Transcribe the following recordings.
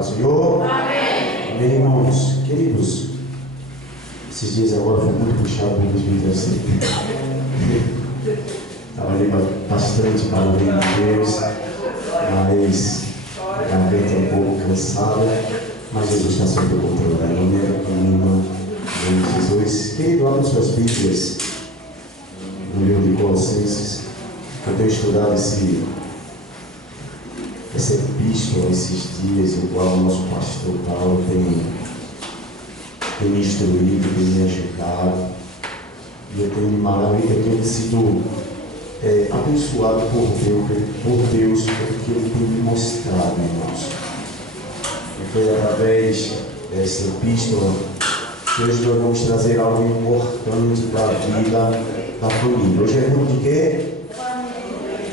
do Senhor? Amém. Amém, irmãos. Queridos, esses dias agora foi muito puxado para 2017. Trabalhei bastante para o reino de Deus, mas a garganta um pouco cansada, mas Jesus está sob o controle. Amém, Jesus. Querido, abra suas Bíblias no livro de Colossenses. Eu tenho estudado essa epístola esses dias, o qual o nosso pastor Paulo tem me instruído, tem me ajudado, e eu tenho sido abençoado por Deus, porque Ele tem me mostrado, irmãos. E foi através dessa epístola que hoje nós vamos trazer algo importante para a vida da família. Hoje é culto de quê?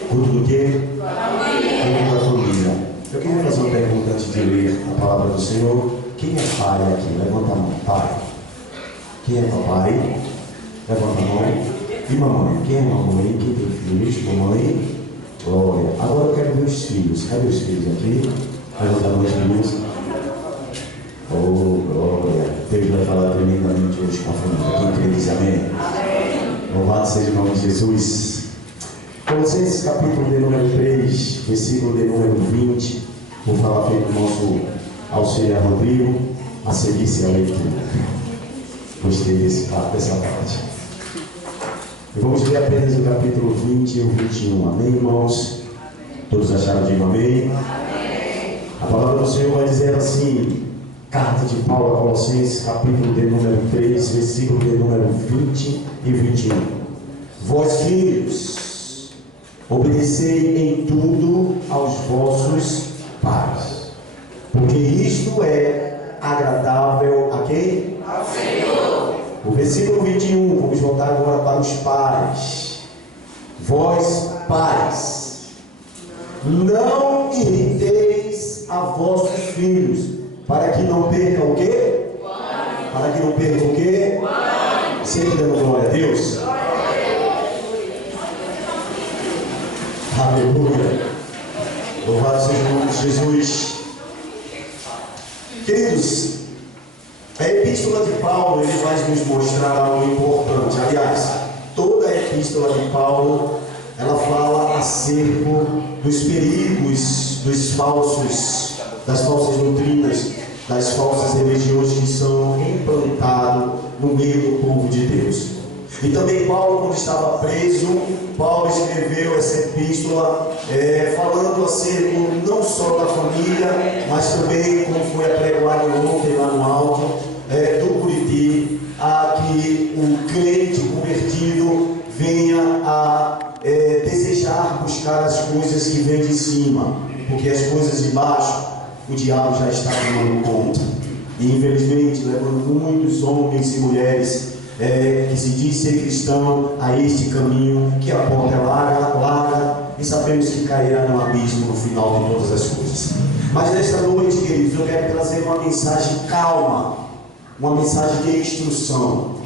Culto do quê? Culto da família. Eu queria fazer uma pergunta antes de ler a palavra do Senhor. Quem é pai aqui? Levanta a mão. Pai. Quem é papai? Levanta a mão. E mamãe? Quem é mamãe? Quem tem filhos? Mamãe? Glória. Agora eu quero ver os filhos. Cadê os filhos aqui? Levanta a mão, os filhos. Oh, glória. Deus vai falar tremendamente hoje com a família. Quem crê diz amém? Louvado seja o nome de Jesus. Colossenses capítulo de número 3, versículo de número 20. Vou falar feito o nosso auxiliar Rodrigo, a seguir-se a leitura. Gostei dessa parte. E vamos ler apenas o capítulo 20 e o 21. Amém, irmãos? Todos acharam? Digam amém? Amém. A palavra do Senhor vai dizer assim: carta de Paulo a Colossenses, capítulo de número 3, versículo de número 20 e 21. Vós, filhos, obedecei em tudo aos vossos pais, porque isto é agradável a quem? Ao Senhor. O versículo 21, vamos voltar agora para os pais. Vós, pais, não irriteis a vossos filhos, para que não percam o quê? Para que não percam o quê? Sempre dando glória a Deus. Aleluia. Louvado seja o nome de Jesus. Queridos, a epístola de Paulo, ele vai nos mostrar algo importante. Aliás, toda a epístola de Paulo, ela fala acerca dos perigos das falsas doutrinas, das falsas religiões que são implantadas no meio do povo de Deus. E também Paulo, quando estava preso, Paulo escreveu essa epístola falando acerca não só da família, mas também, como foi apregoado ontem lá no alto, do Buriti, a que o crente convertido venha a desejar buscar as coisas que vêm de cima, porque as coisas de baixo o diabo já está tomando conta. E infelizmente levando muitos homens e mulheres que se diz ser cristão a este caminho, que a porta é larga, e sabemos que cairá no abismo no final de todas as coisas. Mas nesta noite, queridos, eu quero trazer uma mensagem calma, uma mensagem de instrução,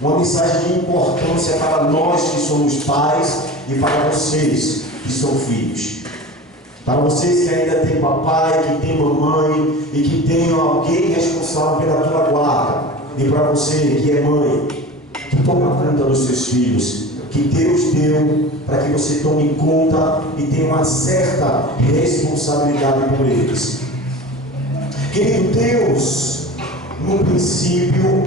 uma mensagem de importância para nós que somos pais e para vocês que são filhos. Para vocês que ainda têm papai, que têm mamãe e que tem alguém responsável pela tua guarda. E para você que é mãe, que toma conta dos seus filhos, que Deus deu para que você tome conta e tenha uma certa responsabilidade por eles. Querido, Deus, no princípio,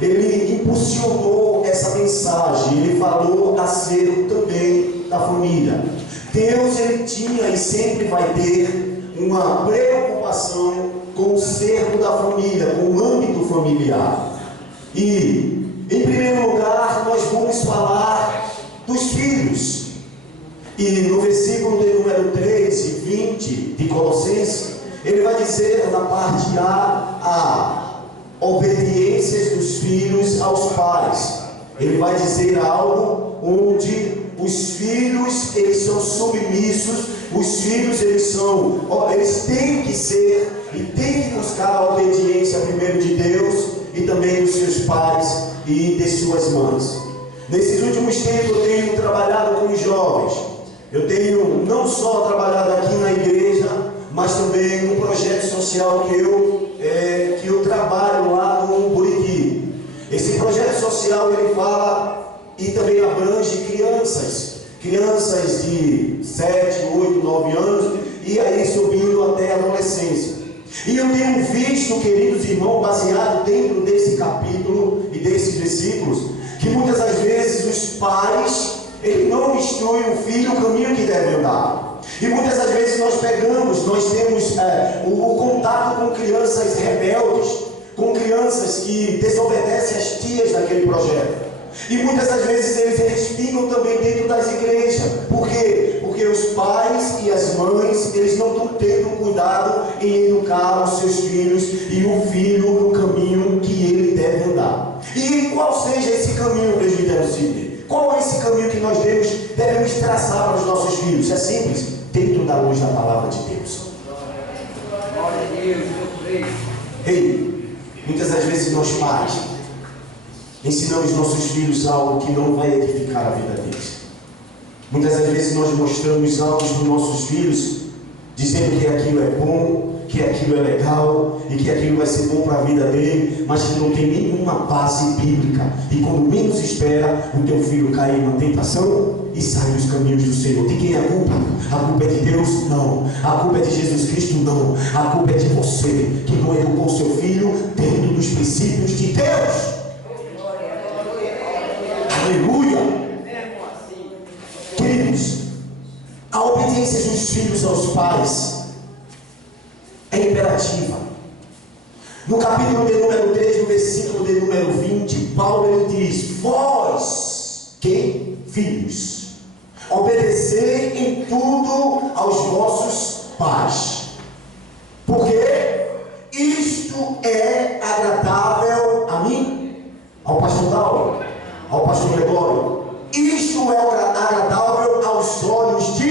Ele impulsionou essa mensagem, Ele falou acerca também da família. Deus, Ele tinha e sempre vai ter uma preocupação com o cerco da família, com o âmbito familiar. E, em primeiro lugar, nós vamos falar dos filhos. E no versículo de número 3 e 20 de Colossenses, ele vai dizer na parte A obediências dos filhos aos pais. Ele vai dizer algo onde os filhos, eles são submissos, os filhos, eles têm que ser e têm que buscar a obediência primeiro de Deus e também dos seus pais e de suas mães. Nesses últimos tempos eu tenho trabalhado com os jovens. Eu tenho não só trabalhado aqui na igreja, mas também no projeto social que eu trabalho lá no Buriti. Esse projeto social ele fala e também abrange crianças de 7, 8, 9 anos e aí subindo até a adolescência. E eu tenho visto, queridos irmãos, baseado dentro desse capítulo e desses versículos, que muitas das vezes os pais eles não instruem o filho o caminho que deve andar. E muitas das vezes nós temos o contato com crianças rebeldes, com crianças que desobedecem as tias daquele projeto. E muitas das vezes eles respingam também dentro das igrejas. Por quê? Porque os pais e as mães, eles não estão tendo cuidado em educar os seus filhos e o filho no caminho que ele deve andar. E qual seja esse caminho, presbítero Sidney? Qual é esse caminho que nós devemos traçar para os nossos filhos? É simples, dentro da luz da palavra de Deus. Ei, muitas das vezes nós pais ensinamos nossos filhos algo que não vai edificar a vida deles. Muitas das vezes nós mostramos algo para os nossos filhos, dizendo que aquilo é bom, que aquilo é legal e que aquilo vai ser bom para a vida dele, mas que não tem nenhuma base bíblica. E quando menos espera, o teu filho cai em uma tentação e sai dos caminhos do Senhor. De quem é a culpa? A culpa é de Deus? Não. A culpa é de Jesus Cristo? Não. A culpa é de você, que não educou seu filho dentro dos princípios de Deus. Aleluia! Queridos, a obediência dos filhos aos pais é imperativa. No capítulo de número 3, no versículo de número 20, Paulo ele diz: vós, quem? Filhos, obedecei em tudo aos vossos pais, porque isto é agradável a mim, ao pastor Daulo, ao pastor Gregório. Isto é agradável aos olhos de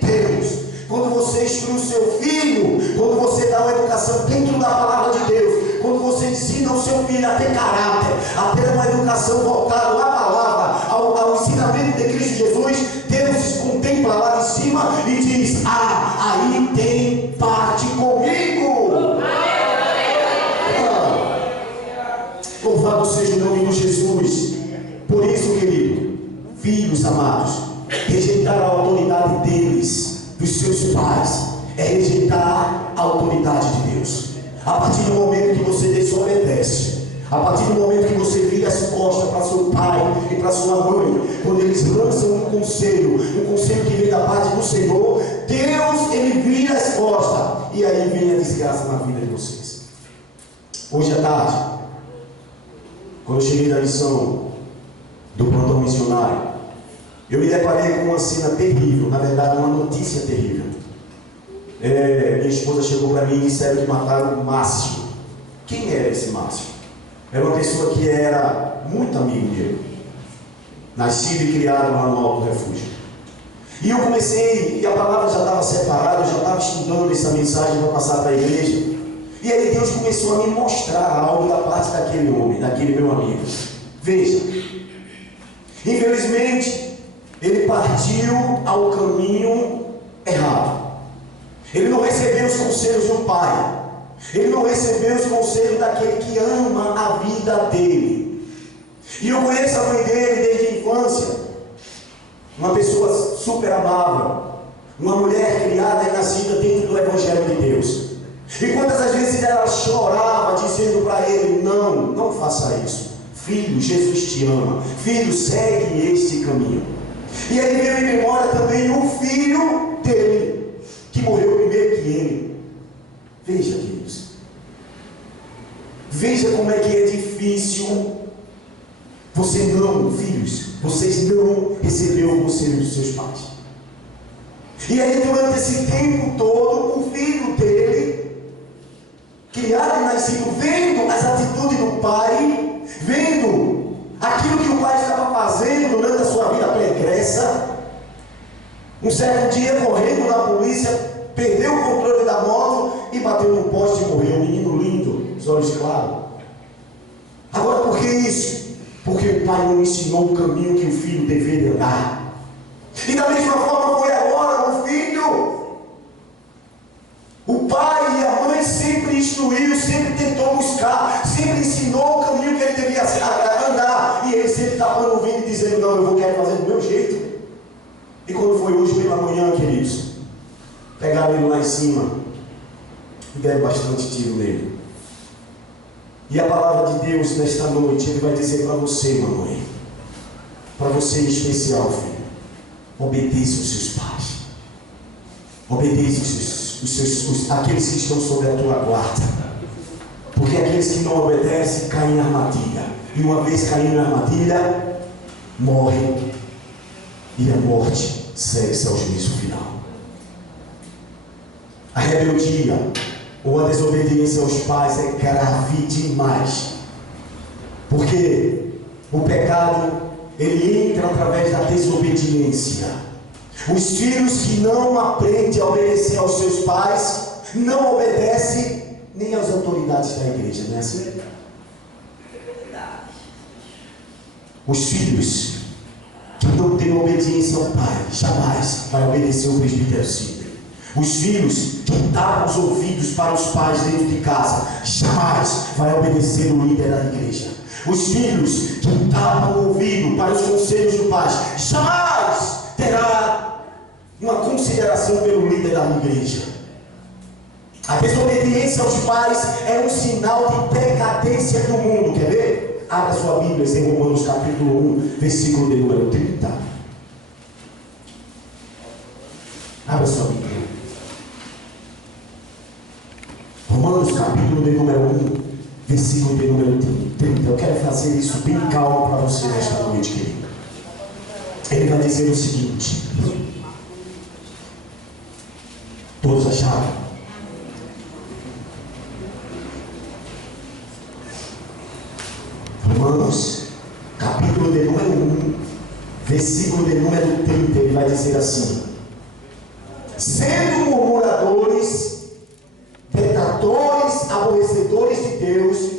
Deus. Quando você instrui o seu filho, quando você dá uma educação dentro da palavra de Deus, quando você ensina o seu filho a ter caráter, a ter uma educação voltada à palavra, ao ensinamento de Cristo Jesus, Deus se contempla lá em cima e diz: aí tem parte comigo. Louvado seja o nome de Jesus. Por isso, querido, filhos amados, rejeitar a autoridade deles, dos seus pais, é rejeitar a autoridade de Deus. A partir do momento que você desobedece, a partir do momento que você vira as costas para seu pai e para sua mãe, quando eles lançam um conselho que vem da parte do Senhor, Deus ele vira as costas e aí vem a desgraça na vida de vocês. Hoje à tarde, quando eu cheguei da lição do plantão missionário, eu me deparei com uma cena terrível, na verdade uma notícia terrível. Minha esposa chegou para mim e disseram que mataram o Márcio. Quem era esse Márcio? Era uma pessoa que era muito amigo meu, nascido e criado lá no Alto Refúgio. E eu comecei, e a palavra já estava separada, eu já estava estudando essa mensagem para passar para a igreja. E aí Deus começou a me mostrar algo da parte daquele homem, daquele meu amigo. Veja, infelizmente, ele partiu ao caminho errado. Ele não recebeu os conselhos do pai. Ele não recebeu os conselhos daquele que ama a vida dele. E eu conheço a mãe dele desde a infância. Uma pessoa super amável. Uma mulher criada e nascida dentro do Evangelho de Deus. E quantas as vezes ela chorava dizendo para ele: não faça isso. Filho, Jesus te ama. Filho, segue este caminho. E aí veio em memória também o filho dele, que morreu primeiro que ele. Veja, queridos. Veja como é que é difícil. Vocês não receberam o conselho dos seus pais. E aí durante esse tempo todo, o filho dele, criado e nascido, vendo as atitudes do pai, vendo aquilo que o pai estava fazendo durante a sua vida pregressa, um certo dia correndo na polícia, perdeu o controle da moto e bateu no poste e morreu. Um menino lindo, os olhos claros. Agora por que isso? Porque o pai não ensinou o caminho que o filho deveria andar. E da mesma forma foi agora o filho. sempre tentou buscar, sempre ensinou o caminho que ele devia andar, e ele sempre estava ouvindo e dizendo: não, eu quero fazer do meu jeito. E quando foi hoje pela manhã, queridos, pegaram ele lá em cima e deram bastante tiro nele. E a palavra de Deus nesta noite, ele vai dizer para você, mamãe, para você em especial, filho: obedeça os seus pais, obedeça aqueles que estão sob a tua guarda, porque aqueles que não obedecem caem na armadilha, e uma vez caindo na armadilha, morrem, e a morte segue-se ao juízo final. A rebeldia ou a desobediência aos pais é grave demais, porque o pecado, ele entra através da desobediência. Os filhos que não aprendem a obedecer aos seus pais não obedecem nem às autoridades da igreja, não é assim? Os filhos que não têm obediência ao pai jamais vai obedecer o presbítero Sidney. Os filhos que tapam os ouvidos para os pais dentro de casa jamais vai obedecer o líder da igreja. Os filhos que tapam o ouvido para os conselhos do pai jamais terá uma consideração pelo líder da igreja. A desobediência aos pais é um sinal de decadência do mundo. Quer ver? Abra sua Bíblia em Romanos capítulo 1, versículo de número 30. Abra sua Bíblia. Romanos capítulo de número 1, versículo de número 30. Eu quero fazer isso bem calmo para você nesta noite, querido. Ele vai dizer o seguinte: todos acharam? Romanos capítulo de número 1, versículo de número 30. Ele vai dizer assim: sendo murmuradores, detratores, aborrecedores de Deus,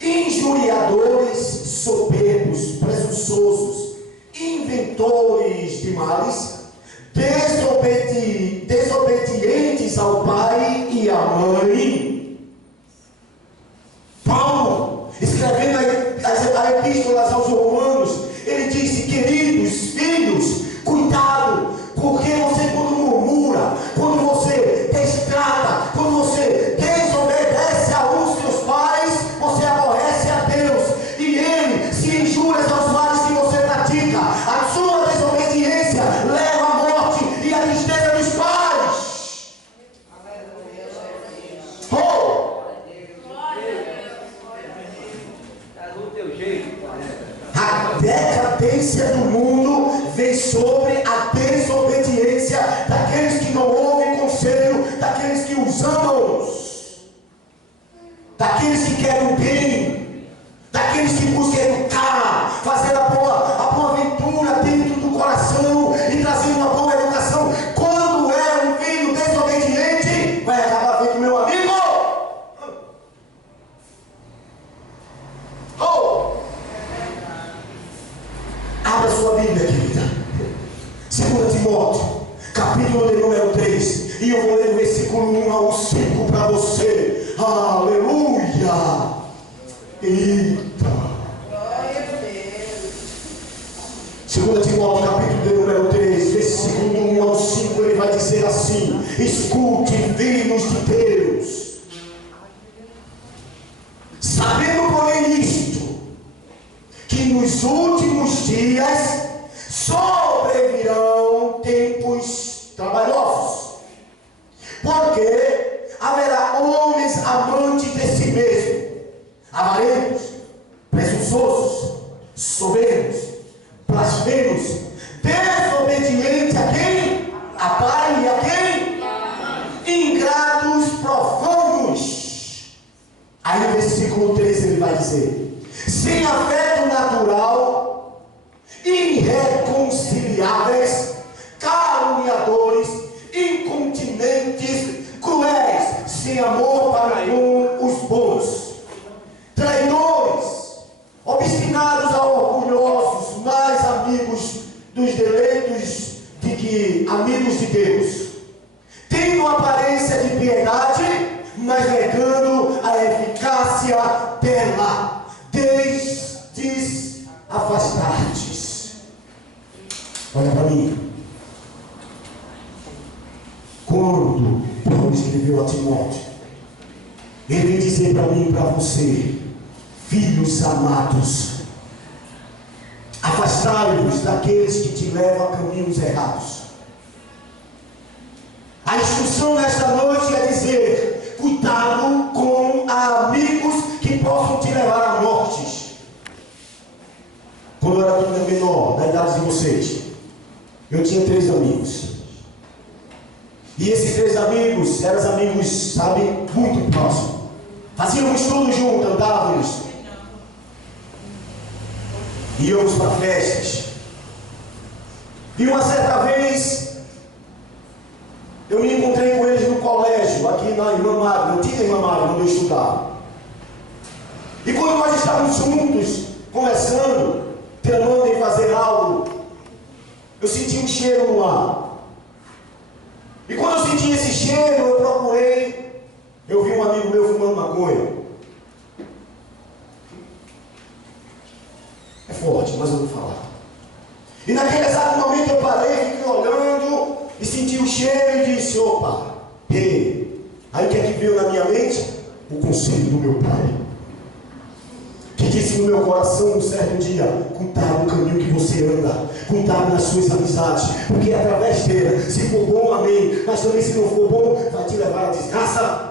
injuriadores, soberbos, presunçosos, inventores de males, desobedientes ao pai e à mãe. Paulo, escrevendo a epístolas aos Romanos, ele disse: queridos filhos, cuidado, porque você, quando murmura, quando você destrata, quando você desobedece aos seus pais, você aborrece a Deus, e Ele se injura aos males que você pratica. A sua desobediência leva à morte e à tristeza dos pais. Oh! A decadência do mundo vem sobre a desobediência daqueles que não ouvem conselho, daqueles que os amam, daqueles que querem o bem, daqueles que buscam educar, fazer a boa aventura dentro do coração e trazer uma boa educação. Quando é um filho desobediente, vai acabar vendo, meu amigo. Oh! Abra sua Bíblia, querida. 2 Timóteo, capítulo de número 3. E eu vou ler o versículo 1 ao 5 para você. Aleluia! Eita! 2 Timóteo, capítulo de número 3, versículo 1 ao 5. Ele vai dizer assim: escute, filhos de Deus, sabendo, porém, isto, que nos últimos dias sobrevirão tempos trabalhosos, porque haverá homens amantes de si mesmos, avarentos, presunçosos, soberbos, blasfemos, desobedientes a quem? A pai, e a quem? Ingratos, profanos. Aí no versículo 13 ele vai dizer: sem afeto natural, irreconciliáveis, caluniadores, incontinentes, cruéis, sem amor para com os bons, traidores, obstinados a orgulhosos, mais amigos dos deleitos de que amigos de Deus, tendo aparência de piedade, mas negando a face dela, destes afastar-te. Olha para mim. Quando Paulo escreveu a Timóteo, ele vem dizer para mim e para você: filhos amados, afastai-vos daqueles que te levam a caminhos errados. A instrução nesta noite é dizer: cuidado com amigos que possam te levar à morte. Quando eu era menor, da idade de vocês, eu tinha 3 amigos. E esses 3 amigos eram amigos, sabe, muito próximos. Fazíamos tudo junto, andávamos. Íamos para festas. E uma certa vez, eu me encontrei com eles no colégio, aqui na Irmã Magna, antiga Irmã Magna, onde eu estudava. E quando nós estávamos juntos, conversando, tramando em fazer algo, eu senti um cheiro no ar. E quando eu senti esse cheiro, eu procurei. Eu vi um amigo meu fumando maconha. É forte, mas eu vou falar. E naquele exato momento eu parei, fiquei olhando e senti o cheiro e disse: opa, ei. Aí o que é que veio na minha mente? O conselho do meu pai, que disse no meu coração um certo dia: cuidado no caminho que você anda, cuidado nas suas amizades, porque através dela, se for bom, amém, mas também se não for bom, vai te levar à desgraça.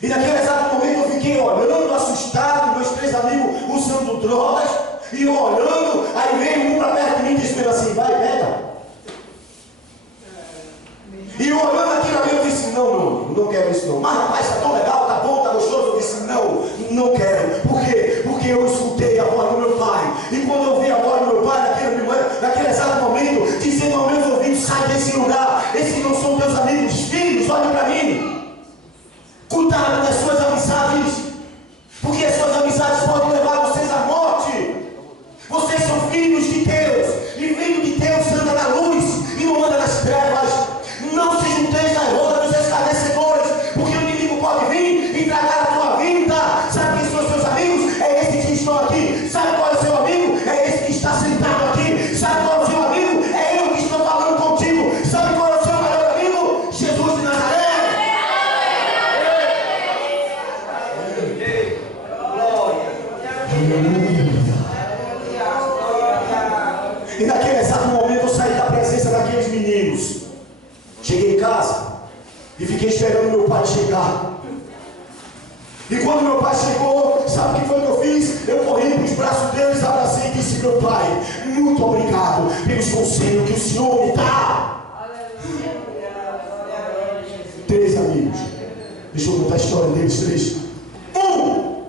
E naquele exato momento eu fiquei olhando, assustado, meus 3 amigos usando drogas, e eu olhando, aí veio um para perto de mim dizendo assim: vai, pega. E eu olhando aquilo ali, eu disse: não, não quero isso não. Mas rapaz, está tão legal, tá bom, tá gostoso. Eu disse: não quero. Por quê? Porque eu escutei a voz do meu pai. E quando eu ouvi a voz do meu pai, naquele exato momento, dizendo ao meu ouvido: sai desse lugar. Esses não são teus amigos, filhos, olhem para mim. Cuidado das suas amizades, porque as suas amizades podem levar vocês à morte. Vocês são filhos de Deus, e filho de Deus anda na luz e não anda nas trevas. Não se junteis na roda dos escarnecedores, porque o inimigo pode vir e tragar a tua vida. Sabe quem são os seus amigos? É esses que estão aqui. Sabe qual é o seu amigo? É esse que está sentado aqui. Sabe qual é o seu amigo? É eu que estou falando contigo. Sabe qual é o seu maior amigo? Jesus de Nazaré. E naquele exato momento eu saí da presença daqueles meninos. Cheguei em casa e fiquei esperando meu pai chegar. E quando meu pai chegou, sabe o que foi que eu fiz? Eu corri para os braços deles, abracei e disse: meu pai, muito obrigado pelos conselhos que o Senhor me dá. 3 amigos. Deixa eu contar a história deles 3. Um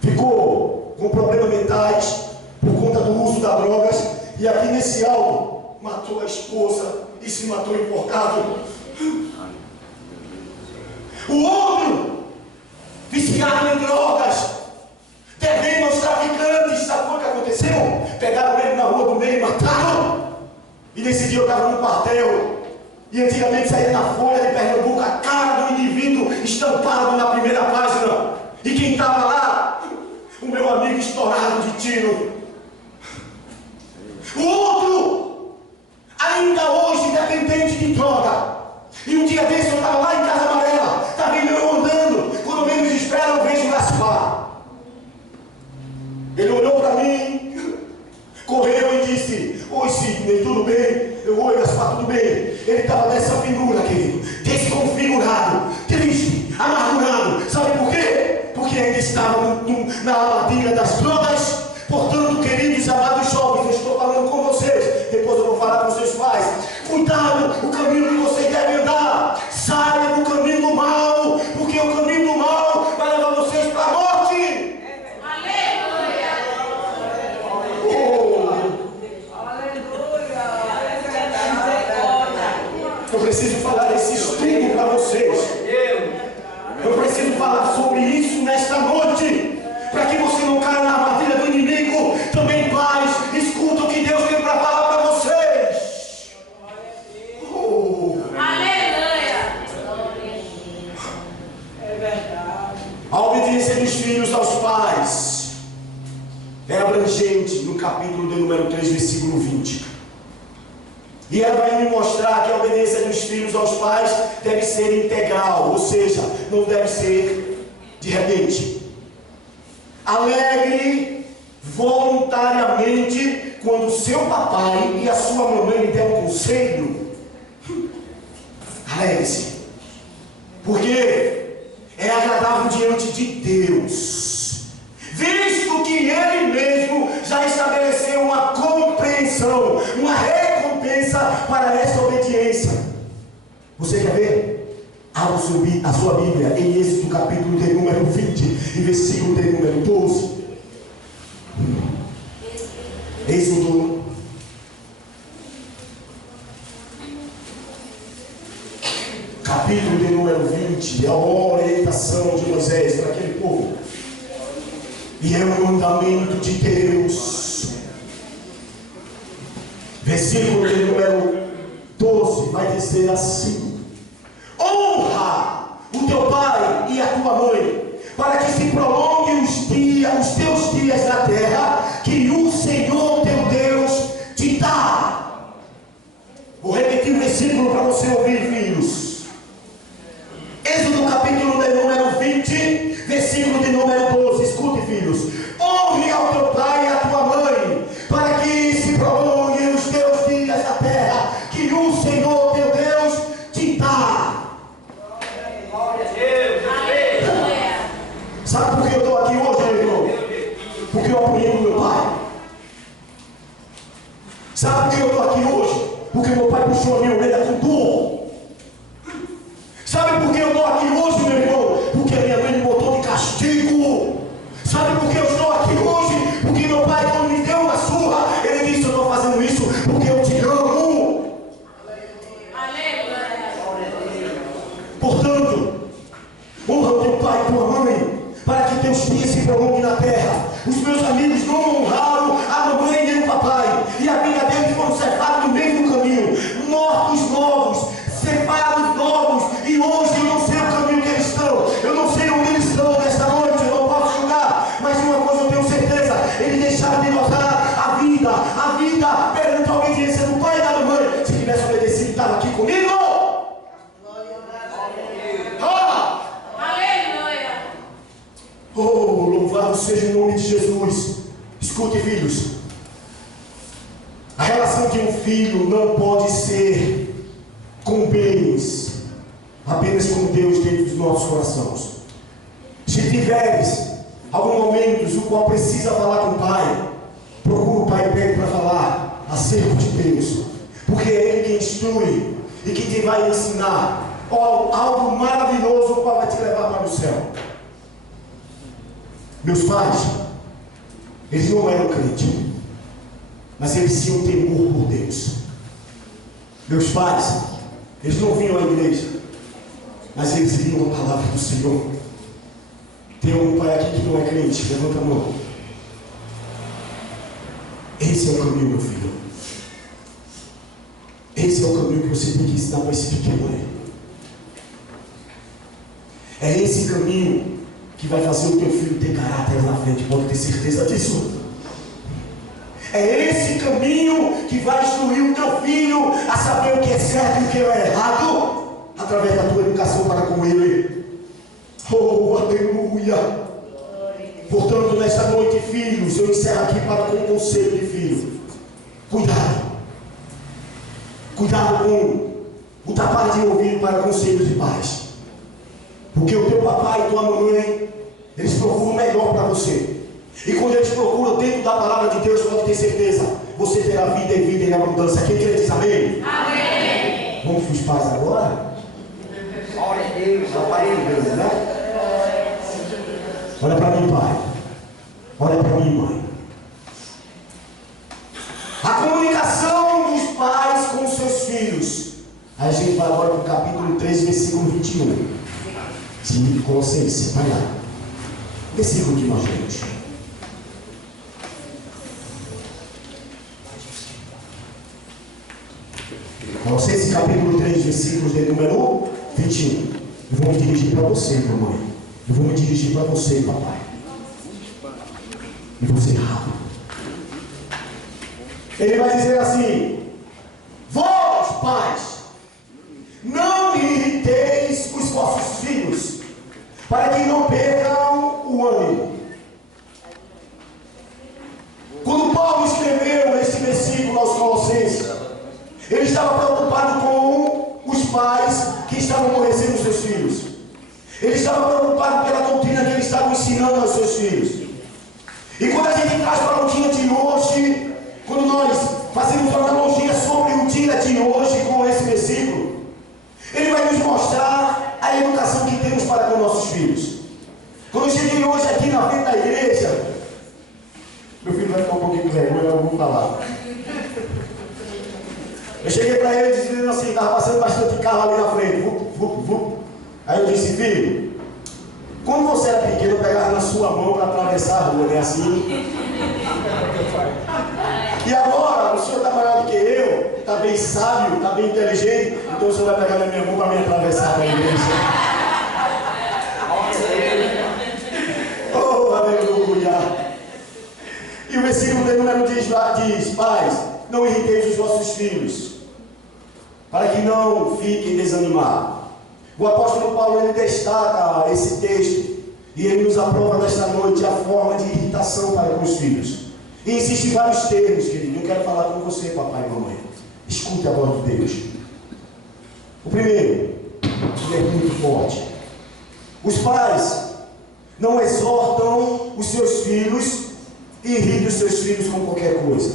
ficou com problemas mentais por conta do uso das drogas, e aqui nesse álbum matou a esposa e se matou enforcado. O outro, viciado em drogas, devendo aos traficantes. Sabe o que aconteceu? Pegaram ele na rua do meio e mataram. E nesse dia eu estava no quartel, e antigamente saía na Folha de Pernambuco a cara do indivíduo estampado na primeira página. E quem estava lá? O meu amigo estourado de tiro. O outro, ainda hoje dependente de droga. E um dia desse eu estava lá em Casa Amarela, estava eu andando, quando menos espero eu vejo o Gaspar. Ele olhou para mim, correu e disse: oi Sidney, tudo bem? Oi Gaspar, tudo bem? Ele estava dessa figura, querido, desconfigurado, triste, amargurado. Sabe por quê? Porque ainda estava na armadilha das drogas. Portanto, queridos e amados jovens, eu estou falando com vocês. Depois eu vou falar com seus pais. Cuidado, o caminho que vocês devem andar. Saia do caminho do mal, porque o caminho do mal vai levar vocês para a morte. Aleluia! Eu preciso falar esse estudo para vocês. Eu preciso falar sobre isso nesta noite, para que você não caia na armadilha do inimigo. Também, pais, escuta o que Deus tem para falar para vocês. Aleluia! É verdade. A obediência dos filhos aos pais é abrangente no capítulo de número 3, versículo 20. E ela vai me mostrar que a obediência dos filhos aos pais deve ser integral, ou seja, não deve ser de repente. Alegre voluntariamente quando seu papai e a sua mamãe lhe der um conselho. Alegre-se, porque é agradável diante de Deus, visto que Ele mesmo já estabeleceu uma compreensão, uma recompensa para essa obediência. Você quer ver? Abra a sua Bíblia em Êxodo capítulo de número 20 e versículo de número 12. Êxodo capítulo de número 20, é uma orientação de Moisés para aquele povo. E é um mandamento de Deus. Versículo de número 12 vai dizer assim: honra o teu pai e a tua mãe, para que se prolonguem os teus dias na terra, que o Senhor teu Deus te dá. Vou repetir o versículo para você ouvir, filhos. Êxodo capítulo de número 20, versículo de número 12. Escute, filhos. Honre ao teu pai e à tua mãe, para que se prolonguem os teus dias na terra, que o Senhor teu Deus te dá. Sabe por que eu estou aqui hoje, meu irmão? Porque eu apoiei o meu pai. Sabe por que eu estou aqui hoje? Porque meu pai puxou a minha orelha com dor. Sabe por que eu estou aqui hoje, meu irmão? Porque a minha mãe me botou de castigo. Sabe por que eu estou aqui hoje? Porque meu pai, quando me deu uma surra, ele disse: eu estou fazendo isso porque eu te amo. Portanto, honra teu pai e tua mãe, para que teus dias se prolonguem na terra. Os meus amigos não honraram a mamãe nem o papai, e a vida deles foram cefados no meio do caminho. Mortos novos, cefados novos, e hoje eu não sei o caminho que eles estão. Eu não sei onde eles estão nesta noite, eu não posso julgar, mas uma coisa eu tenho certeza: eles deixaram de notar a vida perante a obediência do pai e da mãe. Se tivesse obedecido, estava aqui comigo. Oh, louvado seja o nome de Jesus. Escute, filhos. A relação de um filho não pode ser com bens, apenas com Deus dentro dos nossos corações. Se tiveres algum momento no qual precisa falar com o pai, procura o pai e pede para falar acerca de Deus, porque é Ele que instrui e que te vai ensinar algo maravilhoso, o qual vai te levar para o céu. Meus pais, eles não eram crentes, mas eles tinham temor por Deus. Meus pais, eles não vinham à igreja, mas eles liam a palavra do Senhor. Tem algum pai aqui que não é crente? Levanta a mão. Esse é o caminho, meu filho. Esse é o caminho que você tem que ensinar para esse pequeno aí. É esse caminho que vai fazer o teu filho ter caráter lá na frente, pode ter certeza disso. É esse caminho que vai instruir o teu filho a saber o que é certo e o que é errado, através da tua educação para com ele. Oh, aleluia! Portanto, nesta noite, filhos, eu encerro aqui para com um conselho de filho. Cuidado. Cuidado com o tapar de ouvido para conselhos de pais. Porque o teu papai e tua mamãe, eles procuram o melhor para você. E quando eles procuram dentro da palavra de Deus, pode ter certeza, você terá vida e vida em abundância. Quem quer dizer amém? Amém. Vamos para os pais agora? Glória a Deus, aparelho, né? Olha para mim, pai. Olha para mim, mãe. A comunicação dos pais com seus filhos. Aí a gente vai agora para o capítulo 3, versículo 21. De Colossenses, vai lá. Versículo que nós lemos. Colossenses capítulo 3, versículos de número 21. Eu vou me dirigir para você, mamãe. Eu vou me dirigir para você, papai. E vou ser rápido. Ele vai dizer assim: vós, pais, não irriteis os vossos filhos, para que não percam o ânimo. Quando Paulo escreveu esse versículo aos Colossenses, ele estava preocupado com os pais que estavam aborrecendo os seus filhos. Ele estava preocupado pela doutrina que ele estava ensinando aos seus filhos. E quando a gente traz para o dia de hoje, quando nós fazemos uma analogia sobre o dia de hoje com esse versículo, ele vai nos mostrar a educação que temos para com nossos filhos. Quando eu cheguei hoje aqui na frente da igreja, meu filho vai ficar um pouquinho com vergonha, eu vou falar. Eu cheguei para ele dizendo assim, estava passando bastante carro ali na frente, vup, vup, vup. Aí eu disse: filho, quando você era pequeno, eu pegava na sua mão para atravessar a rua, né, assim? E agora, o senhor está maior do que eu, está bem sábio, está bem inteligente, então o senhor vai pegar na minha mão para me atravessar a igreja. Oh, aleluia! E o versículo de número diz: pais, não irriteis os vossos filhos, para que não fiquem desanimados. O apóstolo Paulo, ele destaca esse texto e ele nos aprova nesta noite a forma de irritação para com os filhos. E existem vários termos, querido. Eu quero falar com você, papai e mamãe. Escute a voz de Deus. O primeiro, ele é muito forte. Os pais não exortam os seus filhos e irritam os seus filhos com qualquer coisa.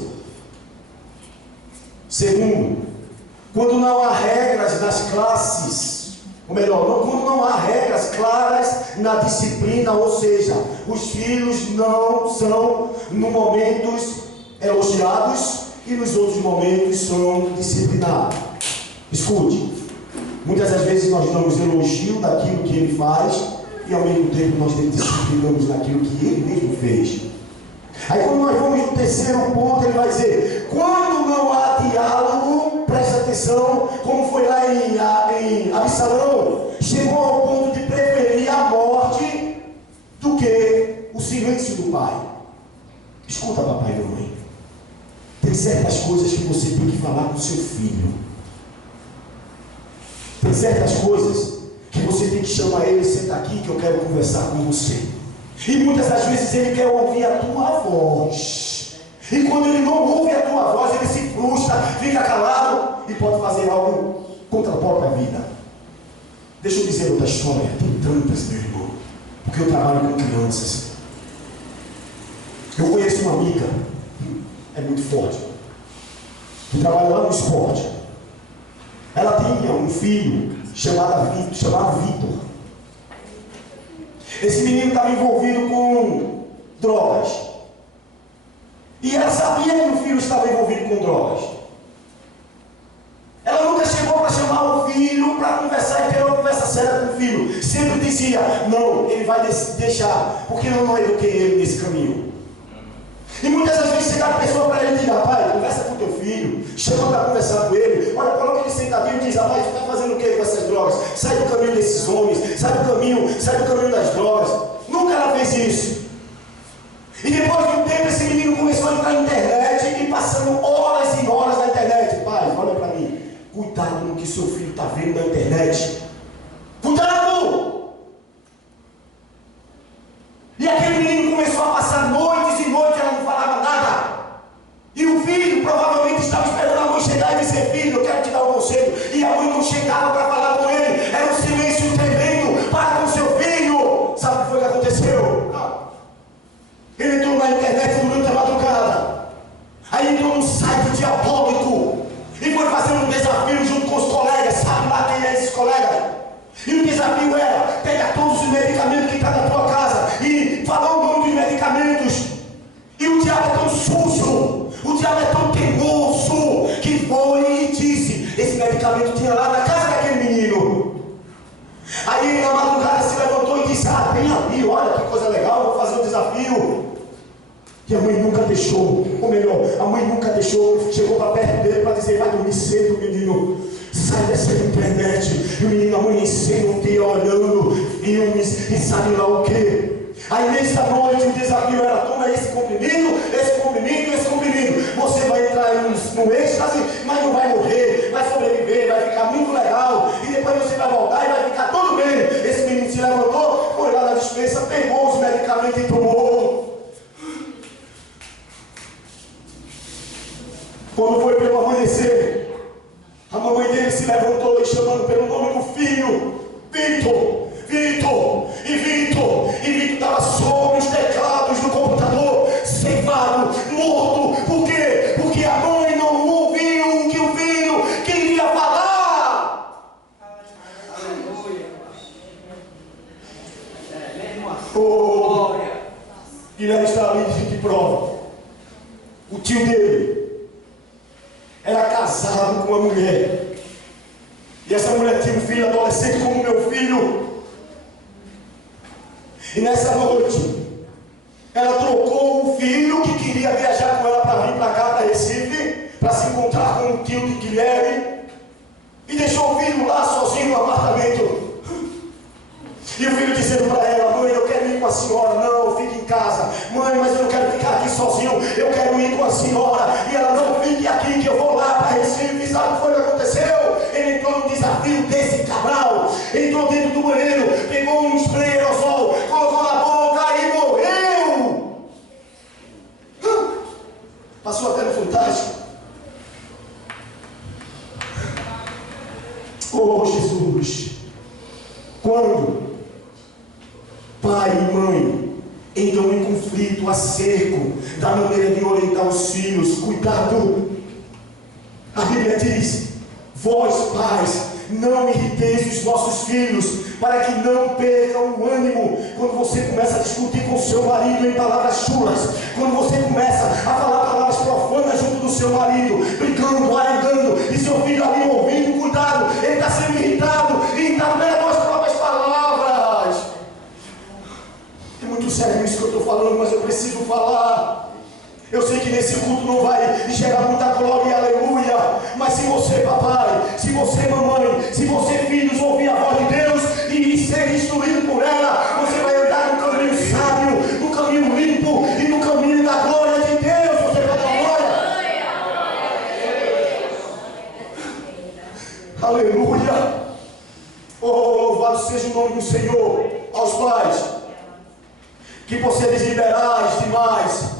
Segundo, quando não há regras nas classes, ou melhor, quando não há regras claras na disciplina, ou seja, os filhos não são, no momentos, elogiados e nos outros momentos são disciplinados. Escute, muitas das vezes nós damos elogio daquilo que ele faz e ao mesmo tempo nós disciplinamos naquilo que ele mesmo fez. Aí quando nós vamos no terceiro ponto, ele vai dizer: quando não há diálogo, presta atenção, como foi lá em Absalão, chegou ao ponto de preferir a morte do que o silêncio do pai. Escuta, papai e mamãe, tem certas coisas que você tem que falar com seu filho. Tem certas coisas que você tem que chamar ele: senta aqui que eu quero conversar com você. E muitas das vezes ele quer ouvir a tua voz. E quando ele não ouve a tua voz, ele se frustra, fica calado e pode fazer algo contra a própria vida. Deixa eu dizer outra história. Tem tantas, meu irmão, porque eu trabalho com crianças. Eu conheço uma amiga, é muito forte, que trabalha lá no esporte. Ela tinha um filho chamado Vitor. Esse menino estava envolvido com drogas. E ela sabia que o filho estava envolvido com drogas. Ela nunca chegou para chamar o filho para conversar e ter uma conversa séria com o filho. Sempre dizia: não, ele vai deixar, porque eu não eduquei ele nesse caminho. E muitas das vezes chega a pessoa para ele e diz: rapaz, conversa com teu filho, chama para conversar com ele, olha, coloca ele sentadinho e diz: rapaz, tu está fazendo o que com essas drogas? Sai do caminho desses homens, sai do caminho das drogas. Nunca ela fez isso. E depois de um tempo esse menino começou a entrar na internet e passando horas e horas na internet. Pai, olha para mim, cuidado no que seu filho está vendo na internet. Cuidado! E aquele menino começou a passar noites e noites, ela não falava nada. E o filho provavelmente estava esperando a mãe chegar e dizer: filho, eu quero te dar um conselho. E a mãe não chegava para falar com ele. Era um silêncio tremendo para com seu filho. Sabe o que foi que aconteceu? Ele entrou na internet durante a madrugada. Aí entrou num site diabólico e foi fazer um desafio junto com os colegas. Sabe lá quem é esses colegas? E o desafio era: pega todos os medicamentos que estão na tua casa e fala o nome dos medicamentos. E o diabo é tão sujo, o diabo é tão teimoso, que foi e disse: esse medicamento tinha lá na casa daquele menino. Aí na madrugada se levantou e disse: ah, tem ali, olha que coisa legal, vou fazer um desafio. que a mãe nunca deixou, ou melhor, a mãe nunca deixou, chegou para perto dele para dizer: vai dormir cedo, menino, sai dessa internet. E o menino amanhecendo um dia olhando filmes e sabe lá o que. Aí nessa noite o desafio era: toma esse comprimido, esse comprimido, esse comprimido. Você vai entrar aí no êxtase, mas não vai morrer, vai sobreviver, vai ficar muito legal. E depois você vai voltar e vai ficar tudo bem. Esse menino se levantou, foi lá na dispensa, pegou os medicamentos e tomou. Quando foi pelo amanhecer, a mamãe dele se levantou e chamando pelo nome do filho: Vitor, Vitor, e Vitor estava sobre os teclados do computador, ceifado, morto. Por quê? Porque a mãe não ouviu o que o filho queria falar. Aleluia. Oh, Guilherme está ali de prova. O tio dele era casado com uma mulher, e essa mulher tinha um filho adolescente como meu filho. E nessa noite ela trocou o filho que queria viajar com ela para vir para cá, para Recife, para se encontrar com o tio de Guilherme, e deixou o filho lá sozinho no apartamento. E o filho dizendo para ela: mãe, eu quero ir com a senhora. Não, fique em casa. Mãe, mas eu não quero ficar aqui sozinho, eu quero ir com a senhora. E ela: não, fique aqui que eu vou lá para Recife. E sabe o que foi que aconteceu? Ele entrou no desafio desse cabral, entrou dentro do banheiro, pegou um spray aerosol, colocou na boca e morreu. Passou até no Fantástico. Oh Jesus, quando pai e mãe entram em conflito acerca da maneira de orientar os filhos, cuidado. A Bíblia diz: vós pais, não irriteis os vossos filhos, para que não percam o ânimo. Quando você começa a discutir com o seu marido em palavras chulas, quando você começa a falar palavras profanas junto do seu marido, brigando, arengando, e seu filho ali ouvindo, cuidado, ele está sendo irritado e está vendo as próprias palavras. É muito sério isso que eu estou falando, mas eu preciso falar. Eu sei que nesse culto não vai gerar muita glória e aleluia, mas se você, papai, se você, mamãe, se você, filhos, ouvir a voz de Deus e ser instruído por ela, você vai andar no caminho sábio, no caminho limpo e no caminho da glória de Deus. Você vai dar glória. Aleluia. Oh, louvado seja o nome do Senhor. Aos pais, que vocês liberais demais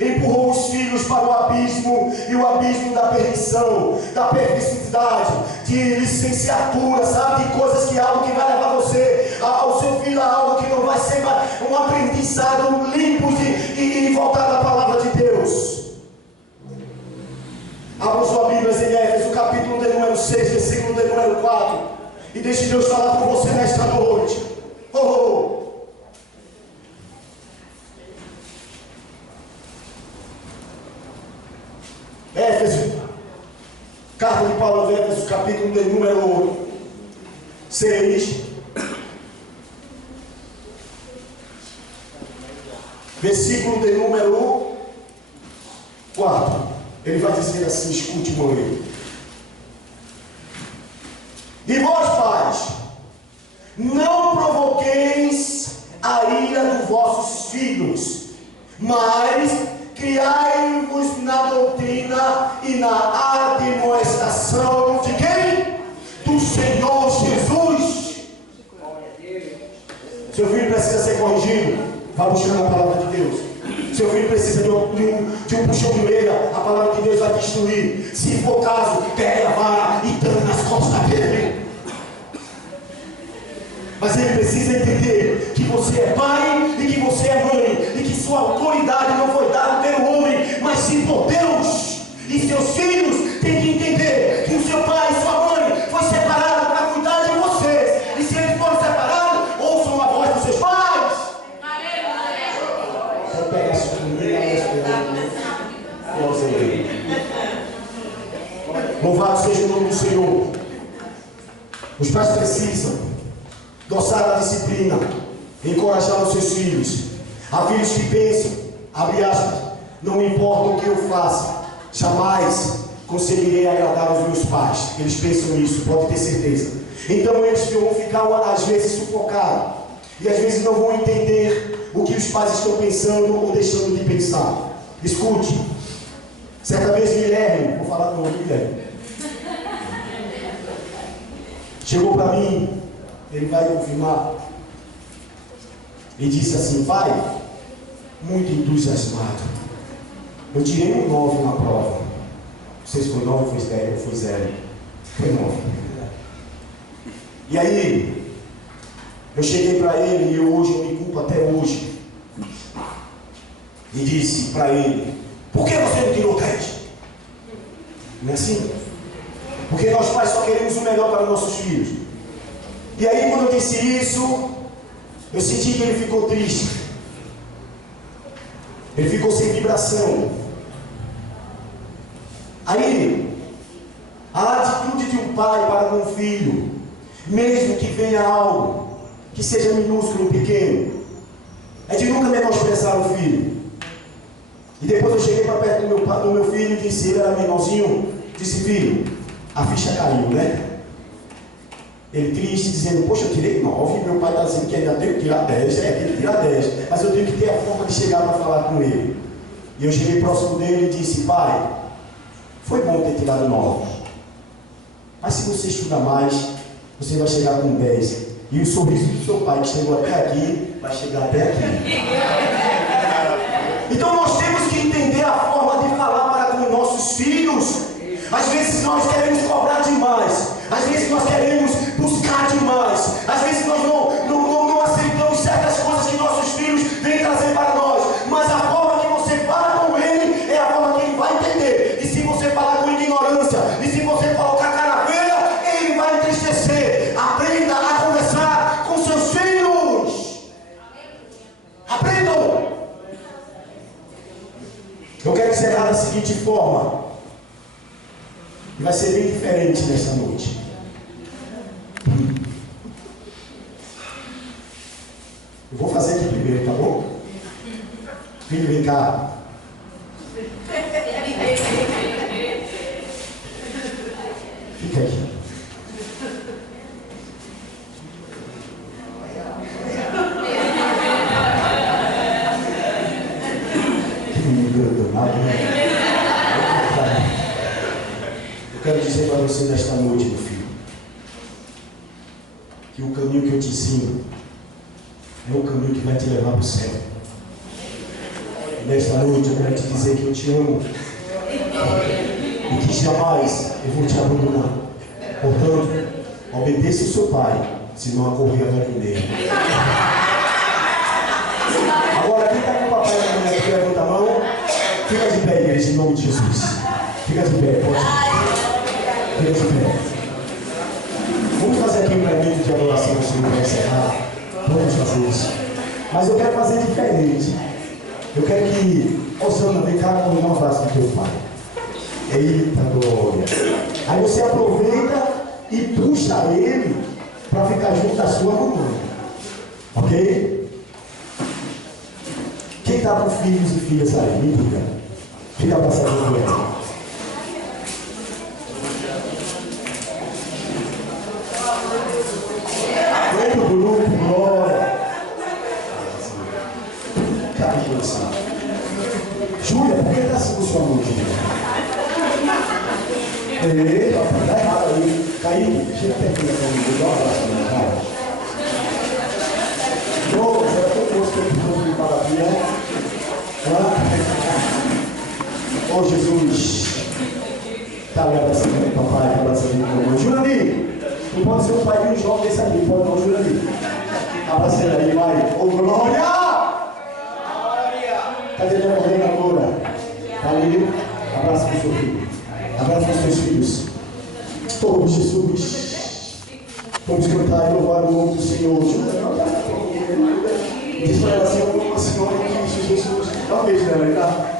empurrou os filhos para o abismo, e o abismo da perdição, da perversidade, de licenciatura, sabe, de coisas que algo que vai levar você, ao seu filho, a algo que não vai ser um aprendizado limpo e voltado à palavra de Deus. Abra sua Bíblia em Éfeso, capítulo de número 6, versículo de número 4, e deixe Deus falar com você nesta noite. Oh! Éfeso, carta de Paulo aos Éfesos, capítulo de número 6, versículo de número 4. Ele vai dizer assim: escute, mãe. E vós, pais, não provoqueis a ira dos vossos filhos, mas criai-vos na doutrina e na admoestação de quem? Do Senhor Jesus. Seu filho precisa ser corrigido, vá buscando a palavra de Deus. Seu filho precisa de um puxão de orelha, a palavra de Deus vai te instruir. Se for o caso, pega a vara e dando nas costas dele. Mas ele precisa entender que você é pai e que você é mãe, e que sua autoridade não foi dada pelo homem, mas sim por Deus. E seus filhos têm que entender que o seu pai e sua mãe foi separado para cuidar de vocês. E se eles foram separados, ouçam a voz dos seus pais. Então pega a sua Louvado seja o nome do Senhor. Os pais precisam adoçar a disciplina, encorajar os seus filhos. Há filhos que pensam, abre aspas, não importa o que eu faça, jamais conseguirei agradar os meus pais. Eles pensam nisso, pode ter certeza. Então eles vão ficar às vezes sufocados, e às vezes não vão entender o que os pais estão pensando ou deixando de pensar. Escute, certa vez Guilherme, vou falar com o Guilherme, chegou para mim, ele vai confirmar, e disse assim: pai, muito entusiasmado, eu tirei um 9 na prova. Não sei se foi 9 ou foi 0. Foi 9. E aí, eu cheguei para ele, e hoje eu me culpo até hoje, e disse para ele: por que você não tirou 10? Não é assim? Porque nós pais só queremos o melhor para nossos filhos. E aí, quando eu disse isso, eu senti que ele ficou triste. Ele ficou sem vibração. Aí, a atitude de um pai para com um filho, mesmo que venha algo que seja minúsculo, pequeno, é de nunca menosprezar o filho. E depois eu cheguei para perto do meu filho e disse, ele era menorzinho, disse: filho, a ficha caiu, né? Ele triste, dizendo: poxa, eu tirei 9, meu pai está dizendo que ainda tenho que tirar 10, tem que tirar 10, mas eu tenho que ter a forma de chegar para falar com ele. E eu cheguei próximo dele e disse: pai, foi bom ter tirado 9, mas se você estudar mais, você vai chegar com 10, e o sorriso do seu pai que chegou até aqui, vai chegar até aqui. Então nós temos que entender a forma de falar para com nossos filhos. Às vezes nós queremos cobrar demais, às vezes nós queremos buscar demais, às vezes nós não aceitamos certas coisas que nossos filhos vêm trazer para nós, mas a forma que você fala com ele é a forma que ele vai entender. E se você falar com ignorância, e se você colocar cara feia, ele vai entristecer. Aprenda a conversar com seus filhos. Aprendam. Eu quero encerrar da seguinte forma, e vai ser bem diferente nessa noite. Eu vou fazer aqui primeiro, tá bom? Filho, vem cá. Fica aqui. Que menino danado, né? Eu quero dizer para você nesta noite, meu filho, que o caminho que eu te ensino é o caminho que vai te levar para o céu. E nesta noite eu quero te dizer que eu te amo e que jamais eu vou te abandonar. Portanto, obedeça o seu pai, senão a correia vai comer. Agora, quem está com o papai na mulher que levanta a mão, fica de pé, igreja, em nome de Jesus. Fica de pé, pode. Fica de pé. Vamos fazer aqui um momento de adoração ao Senhor para encerrar. Vamos fazer isso. Mas eu quero fazer diferente. Eu quero que, Osana, vem cá com um abraço do teu pai. Eita glória. Aí você aproveita e puxa ele para ficar junto da sua mamãe. Ok? Quem está com filhos e filhas aí? Me diga. Fica abraçadinho com ela. Vem pro grupo, glória. Carinho assim. Júlia, por que está assim com sua mão, Júlia? Ei, rapaz, tá errado aí. Kaique, chega pertinho comigo, dá um abraço na minha cara. Bom, já estou posto aqui no de parabéns. Oh, Jesus. Tá me abraçando com o papai, tá abraçando com a mamãe. Júlia, tu pode ser um pai de um jovem desse aqui, pode não, Júlia. Abraça ele aí, vai. Ô, glória! Cadê minha coordenadora? Tá ali? Abraça o seu filho. Abraça os seus filhos. Oh, Jesus. Vamos cantar e louvar o nome do Senhor. Diz para ela assim, uma senhora que Jesus. Dá um beijo nela, tá?